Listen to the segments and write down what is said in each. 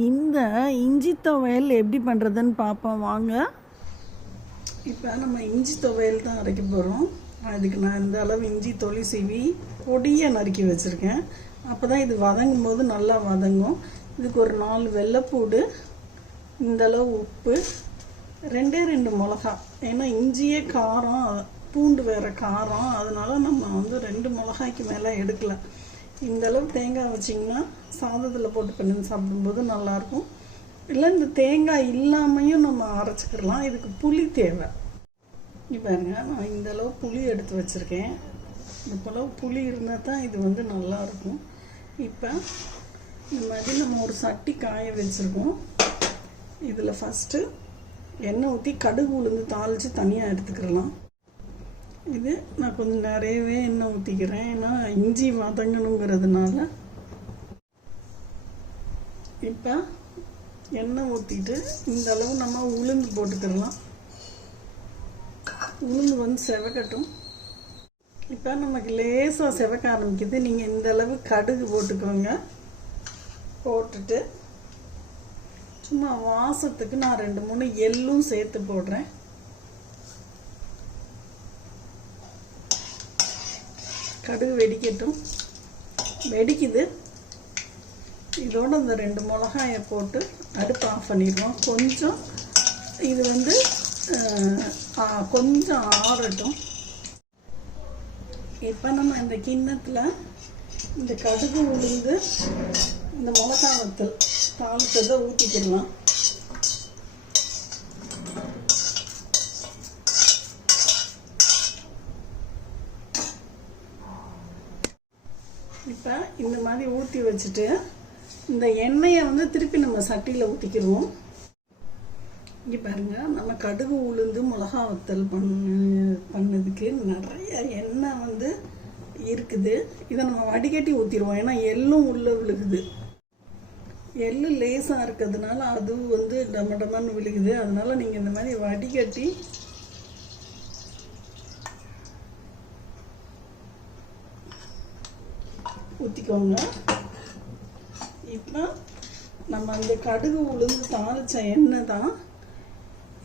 இந்த இஞ்சி துவையல் எப்படி பண்ணுறதுன்னு பார்ப்போம் வாங்க. இப்போ நம்ம இஞ்சி துவையல் தான் அரைக்க போகிறோம். அதுக்கு நான் இந்த அளவு இஞ்சி தொளி சீவி பொடியாக நறுக்கி வச்சுருக்கேன். அப்போ தான் இது வதங்கும் போது நல்லா வதங்கும். இதுக்கு ஒரு 4 வெள்ளைப்பூடு, இந்த அளவு உப்பு, 2 மிளகா. ஏன்னா இஞ்சியே காரம், பூண்டு வேறு காரம், அதனால் நம்ம 2 மிளகாய்க்கு மேலே எடுக்கலை. இந்த அளவு தேங்காய் வச்சிங்கன்னா சாதத்தில் போட்டு பண்ணி சாப்பிடும்போது நல்லாயிருக்கும். இல்லை இந்த தேங்காய் இல்லாமையும் நம்ம அரைச்சிக்கிடலாம். இதுக்கு புளி தேவை. பாருங்க, நான் இந்த அளவு புளி எடுத்து வச்சுருக்கேன். இந்த அளவு புளி இருந்தால் தான் இது நல்லாயிருக்கும். இப்போ இந்த மாதிரி நம்ம ஒரு சட்டி காய வச்சுருக்கோம். இதில் ஃபஸ்ட்டு எண்ணெய் ஊற்றி கடுகு உளுந்து தாளித்து தனியாக எடுத்துக்கிடலாம். இது நான் கொஞ்சம் நிறையவே எண்ணெய் ஊற்றிக்கிறேன், ஏன்னா இஞ்சி வதங்கணுங்கிறதுனால. இப்போ எண்ணெய் ஊற்றிட்டு இந்த அளவு நம்ம உளுந்து போட்டுக்கிடலாம். உளுந்து செவக்கட்டும். இப்போ நமக்கு லேசாக செவக்க ஆரம்பிக்குது. நீங்கள் இந்த அளவு கடுகு போட்டுக்கோங்க. போட்டுட்டு சும்மா வாசத்துக்கு நான் 2-3 எள்ளும் சேர்த்து போடுறேன். கடுகு வெடிக்கட்டும். வெடிக்குது. இதோட இந்த 2 மிளகாயை போட்டு அடுப்பு ஆஃப் பண்ணிடுவோம். கொஞ்சம் இது கொஞ்சம் ஆறட்டும். இப்போ நம்ம இந்த கிண்ணத்தில் இந்த கடுகு உளுந்து இந்த மிளகா வத்தல் தாளிச்சதை ஊற்றிக்கிடலாம். இப்போ இந்த மாதிரி ஊற்றி வச்சுட்டு இந்த எண்ணெயை திருப்பி நம்ம சட்டியில் ஊற்றிக்கிடுவோம். இங்கே பாருங்கள், நம்ம கடுகு உளுந்து மிளகா வத்தல் பண்ணதுக்கு நிறைய எண்ணெய் இருக்குது. இதை நம்ம வடிகட்டி ஊற்றிடுவோம். ஏன்னா எள்ளும் உள்ளே விழுகுது. எள்ளு லேசாக இருக்கிறதுனால அது டம டமன்னு விழுகுது. அதனால நீங்கள் இந்த மாதிரி வடிகட்டி ஊற்றிக்கோங்க. இப்போ நம்ம அந்த கடுகு உளுந்து தாளித்த எண்ணெய் தான்.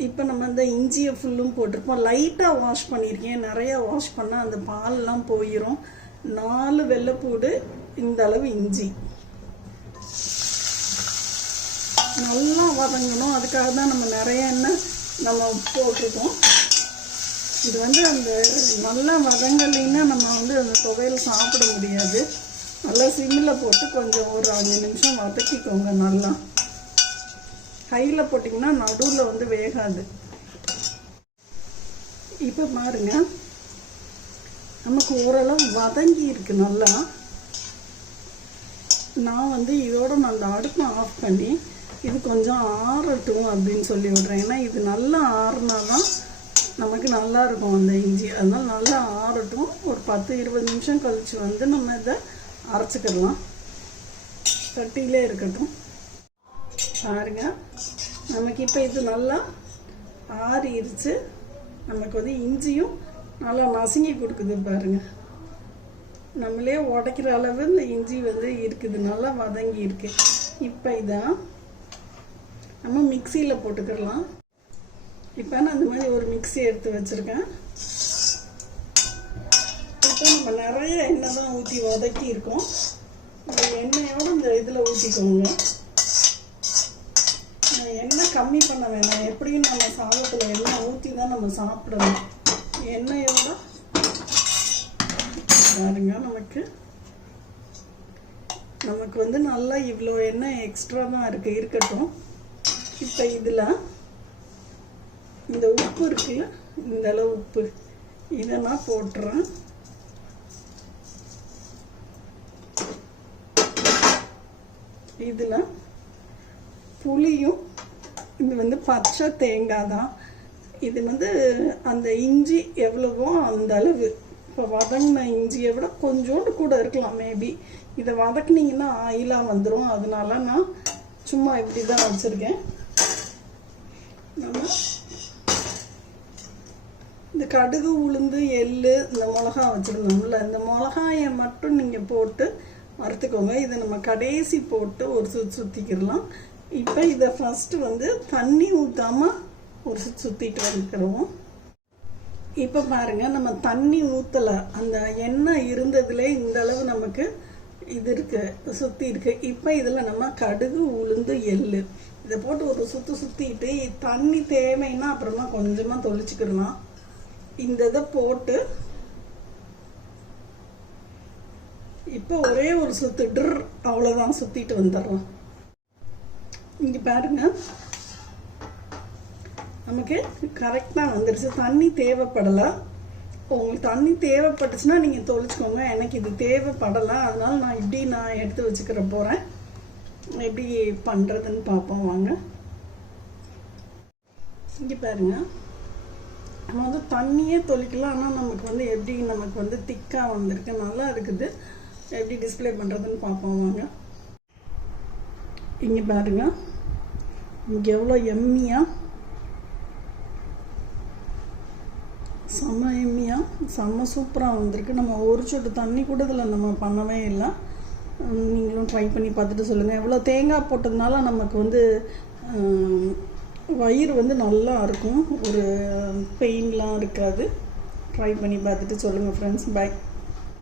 இப்போ நம்ம இந்த இஞ்சியை ஃபுல்லும் போட்டிருப்போம். லைட்டாக வாஷ் பண்ணியிருக்கேன். நிறையா வாஷ் பண்ணால் அந்த பால்லாம் போயிடும். 4 வெள்ளைப்பூடு, இந்த அளவு இஞ்சி நல்லா வதங்கணும். அதுக்காக தான் நம்ம நிறைய எண்ணெய் நம்ம போட்டிருக்கோம். இது அந்த நல்லா வதங்கலைன்னா நம்ம அந்த துவையல் சாப்பிட முடியாது. நல்லா சிம்மில் போட்டு கொஞ்சம் ஒரு 5 நிமிஷம் வதக்கிக்கோங்க. நல்லா கையில் போட்டிங்கன்னா நடுவில் வேகாது. இப்போ பாருங்க, நமக்கு ஓரளவு வதங்கி இருக்கு நல்லா. நான் இதோட நான் அந்த அடுப்பை ஆஃப் பண்ணி இது கொஞ்சம் ஆறட்டும் அப்படின்னு சொல்லி விடுறேன். ஏன்னா இது நல்லா ஆறுனா தான் நமக்கு நல்லா இருக்கும் அந்த இஞ்சி. அதனால நல்லா ஆறட்டும். ஒரு 10-20 நிமிஷம் கழிச்சு நம்ம இதை அரைச்சிக்கிடலாம். சட்டியிலே இருக்கட்டும். பாருங்க, நமக்கு இப்போ இது நல்லா ஆறிடுச்சு. நமக்கு இஞ்சியும் நல்லா நசுங்கி கொடுக்குது. பாருங்க, நம்மளே உடைக்கிற அளவு இந்த இஞ்சி இருக்குது. நல்லா வதங்கி இருக்கு. இப்போ இதான் நம்ம மிக்சியில் போட்டுக்கிடலாம். இப்போ நான் இந்த மாதிரி ஒரு மிக்சி எடுத்து வச்சுருக்கேன். இப்போ நம்ம நிறைய எண்ணெய் தான் ஊற்றி வதக்கி இருக்கோம். இந்த எண்ணெயோடு இந்த இதில் ஊற்றிக்கோங்க. எண்ணெய் கம்மி பண்ண வேணாம். எப்படியும் நம்ம சாதத்தில் எண்ணெய் ஊற்றி தான் நம்ம சாப்பிடணும். எண்ணெயோட பாருங்க, நமக்கு நல்லா இவ்வளோ எண்ணெய் எக்ஸ்ட்ரா தான் இருக்கட்டும். இப்போ இதில் இந்த உப்பு இருக்குல்ல, இந்த அளவு உப்பு இதை நான் போட்டுறேன். இதில் புளியும், இது பச்சை தேங்காய் தான். இது அந்த இஞ்சி எவ்வளவோ அந்த அளவு. இப்போ வதங்கின இஞ்சியை விட கொஞ்சோண்டு கூட இருக்கலாம் மேபி. இதை வதக்குனீங்கன்னா ஆயிலாக வந்துடும். அதனால நான் சும்மா இப்படி தான் வச்சுருக்கேன். நம்ம இந்த கடுகு உளுந்து எள்ளு இந்த மிளகா வச்சுருந்தோம்ல, இந்த மிளகாயை மட்டும் நீங்கள் போட்டு வறுத்துக்கோங்க. இதை நம்ம கடைசி போட்டு ஒரு சுற்றிக்கிடலாம். இப்போ இதை ஃபஸ்ட்டு வந்து தண்ணி ஊற்றாமல் ஒரு சுற்றிட்டு வந்துக்கிறோம். இப்போ பாருங்கள், நம்ம தண்ணி ஊற்றலை, அந்த எண்ணெய் இருந்ததுலே இந்த அளவு நமக்கு இது இருக்குது, சுற்றி இருக்குது. இப்போ இதில் நம்ம கடுகு, உளுந்து, எள்ளு இதை போட்டு ஒரு சுற்றிட்டு தண்ணி தேவைன்னா அப்புறமா கொஞ்சமாக தொளிச்சுக்கிடலாம். இந்த இதை போட்டு இப்போ ஒரே ஒரு சுற்று அவ்வளோதான், சுற்றிட்டு வந்துடலாம். இங்கே பாருங்க, நமக்கு கரெக்டாக வந்துடுச்சு. தண்ணி தேவைப்படலை. உங்களுக்கு தண்ணி தேவைப்பட்டுச்சுன்னா நீங்கள் தொளிச்சுக்கோங்க. எனக்கு இது தேவைப்படலை, அதனால நான் இப்படி எடுத்து வச்சுக்கிற போகிறேன். எப்படி பண்ணுறதுன்னு பார்ப்போம் வாங்க. இங்கே பாருங்க, நம்ம வந்து தண்ணியே தொளிக்கலாம். ஆனால் நமக்கு வந்து திக்காக வந்திருக்கு, நல்லா இருக்குது. எப்படி டிஸ்பிளே பண்ணுறதுன்னு பார்ப்போம் வாங்க. இங்கே பாருங்க, இங்கே எவ்வளோ எம்மியாக, செம்ம எம்மியாக, செம்ம சூப்பராக வந்திருக்கு. நம்ம ஒரு சொட்டு தண்ணி கூட இதில் நம்ம பண்ணவே இல்லை. நீங்களும் ட்ரை பண்ணி பார்த்துட்டு சொல்லுங்கள். எவ்வளோ தேங்காய் போட்டதுனால நமக்கு வந்து வயிறு வந்து நல்லா இருக்கும், ஒரு பெயின்லாம் இருக்காது. ட்ரை பண்ணி பார்த்துட்டு சொல்லுங்கள் ஃப்ரெண்ட்ஸ். பை.